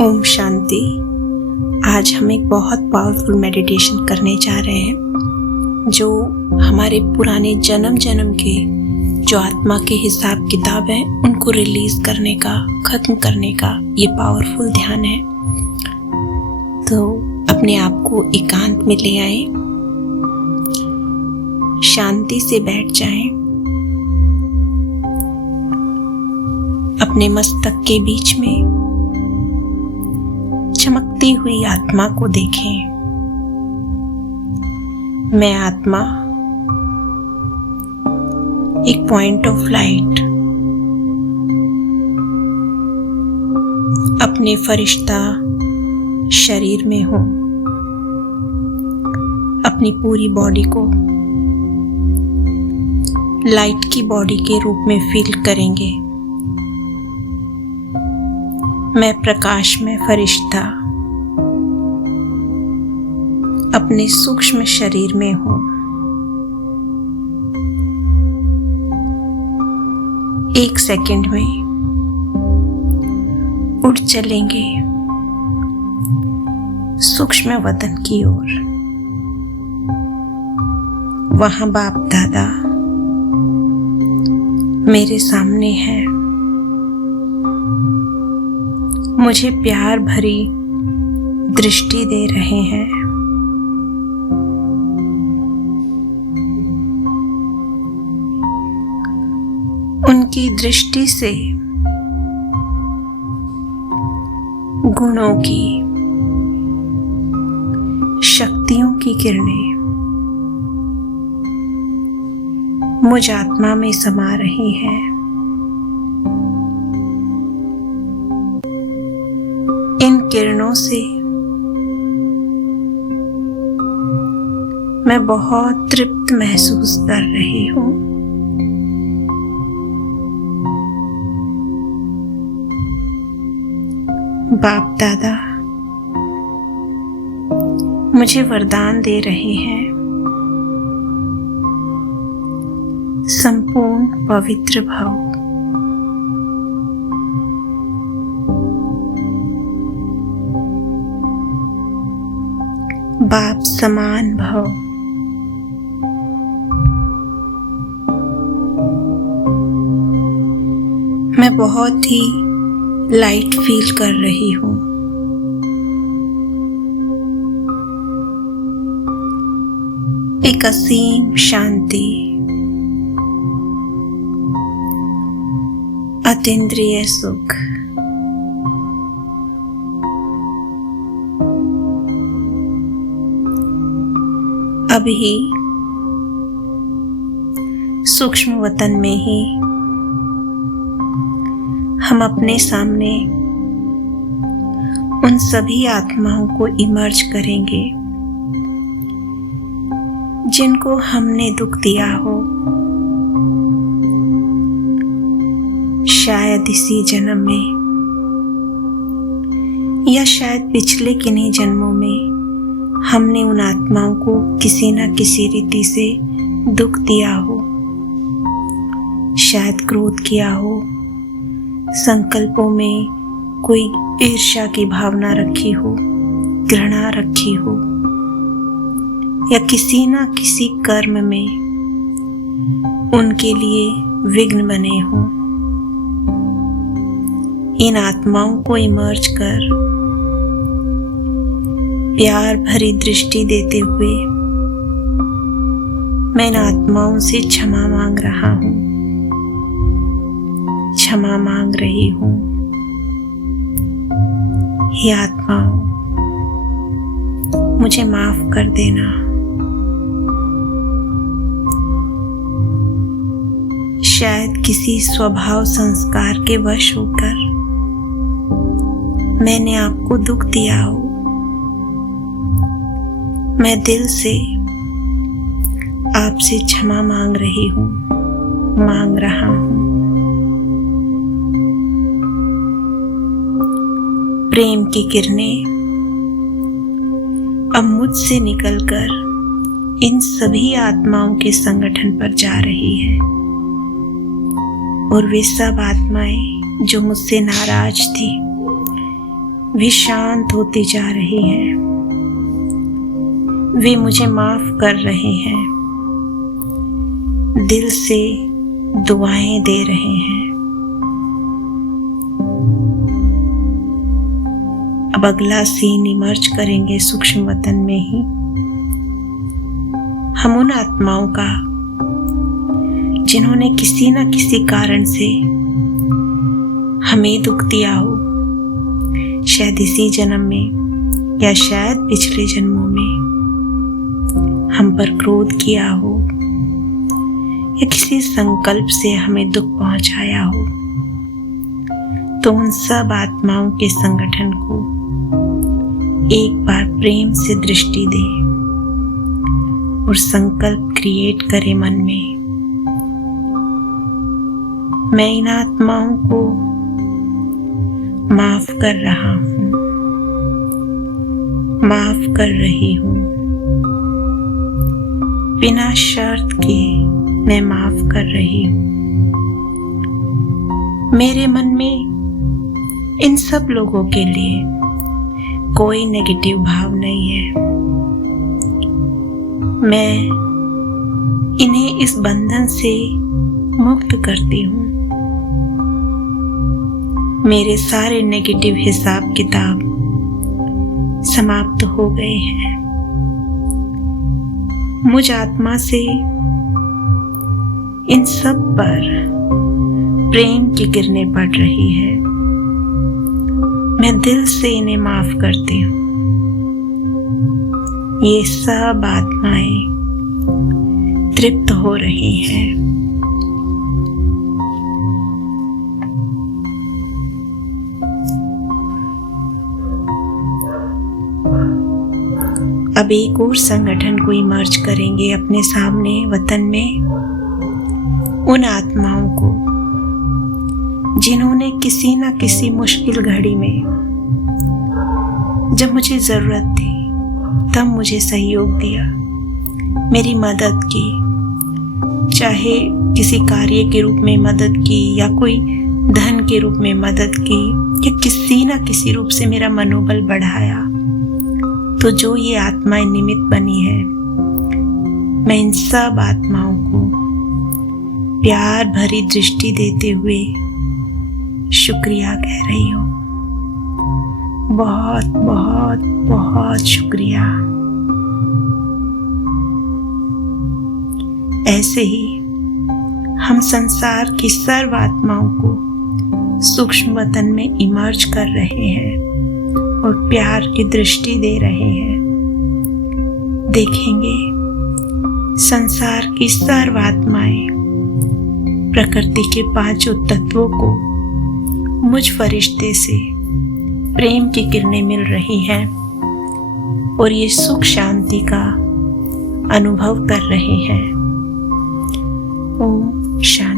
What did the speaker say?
ओम शांति। आज हम एक बहुत पावरफुल मेडिटेशन करने जा रहे हैं जो हमारे पुराने जन्म के जो आत्मा के हिसाब किताब हैं उनको रिलीज करने का, खत्म करने का ये पावरफुल ध्यान है। तो अपने आप को एकांत में ले आए, शांति से बैठ जाएं, अपने मस्तक के बीच में चमकती हुई आत्मा को देखें। मैं आत्मा एक पॉइंट ऑफ लाइट अपने फरिश्ता शरीर में हूं। अपनी पूरी बॉडी को लाइट की बॉडी के रूप में फील करेंगे। मैं प्रकाश में फरिश्ता अपने सूक्ष्म शरीर में हूं। एक सेकंड में उड़ चलेंगे सूक्ष्म वतन की ओर। वहां बाप दादा मेरे सामने है, मुझे प्यार भरी दृष्टि दे रहे हैं। उनकी दृष्टि से गुणों की, शक्तियों की किरणें मुझ आत्मा में समा रही हैं। इन किरणों से मैं बहुत तृप्त महसूस कर रही हूं। बाप दादा मुझे वरदान दे रहे हैं, संपूर्ण पवित्र भव। बाप समान भव। मैं बहुत ही लाइट फील कर रही हूं। एक असीम शांति, अतीन्द्रिय सुख, अभी सूक्ष्म वतन में ही हम अपने सामने उन सभी आत्माओं को इमर्ज करेंगे जिनको हमने दुख दिया हो, शायद इसी जन्म में या शायद पिछले किन्हीं जन्मों में हमने उन आत्माओं को किसी न किसी रीति से दुख दिया हो, शायद क्रोध किया हो, संकल्पों में कोई ईर्ष्या की भावना रखी हो, घृणा रखी हो, या किसी ना किसी कर्म में उनके लिए विघ्न बने हो। इन आत्माओं को इमर्ज कर प्यार भरी दृष्टि देते हुए मैं इन आत्माओं से क्षमा मांग रहा हूं, क्षमा मांग रही हूं। हे आत्माओं, मुझे माफ कर देना। शायद किसी स्वभाव संस्कार के वश होकर मैंने आपको दुख दिया हो। मैं दिल से आपसे क्षमा मांग रही हूं, मांग रहा हूं। प्रेम की किरणें अब मुझसे निकलकर इन सभी आत्माओं के संगठन पर जा रही है और वे सब आत्माएं जो मुझसे नाराज थी, वे शांत होती जा रही हैं। वे मुझे माफ कर रहे हैं, दिल से दुआएं दे रहे हैं। अब अगला सीन इमर्ज करेंगे सूक्ष्म वतन में ही। हम उन आत्माओं का जिन्होंने किसी न किसी कारण से हमें दुख दिया हो, शायद इसी जन्म में या शायद पिछले जन्मों में हम पर क्रोध किया हो या किसी संकल्प से हमें दुख पहुंचाया हो, तो उन सब आत्माओं के संगठन को एक बार प्रेम से दृष्टि दे और संकल्प क्रिएट करे मन में, मैं इन आत्माओं को माफ कर रहा हूँ, माफ कर रही हूँ, बिना शर्त के मैं माफ कर रही हूँ। मेरे मन में इन सब लोगों के लिए कोई नेगेटिव भाव नहीं है। मैं इन्हें इस बंधन से मुक्त करती हूँ। मेरे सारे नेगेटिव हिसाब किताब समाप्त हो गए हैं। मुझ आत्मा से इन सब पर प्रेम की किरणें पड़ रही है। मैं दिल से इन्हें माफ करती हूँ। ये सब आत्माएं तृप्त हो रही हैं। अब एक और संगठन को इमर्ज करेंगे अपने सामने वतन में, उन आत्माओं को जिन्होंने किसी न किसी मुश्किल घड़ी में, जब मुझे जरूरत थी तब मुझे सहयोग दिया, मेरी मदद की, चाहे किसी कार्य के रूप में मदद की या कोई धन के रूप में मदद की या किसी न किसी रूप से मेरा मनोबल बढ़ाया। तो जो ये आत्माएं निमित्त बनी है, मैं इन सब आत्माओं को प्यार भरी दृष्टि देते हुए शुक्रिया कह रही हूँ। बहुत बहुत बहुत शुक्रिया। ऐसे ही हम संसार की सर्व आत्माओं को सूक्ष्म वतन में इमर्ज कर रहे हैं और प्यार की दृष्टि दे रहे हैं। देखेंगे संसार की सर्व आत्माएं प्रकृति के पांचों तत्वों को मुझ फरिश्ते से प्रेम की किरणें मिल रही हैं और ये सुख शांति का अनुभव कर रहे हैं। ओम शांति।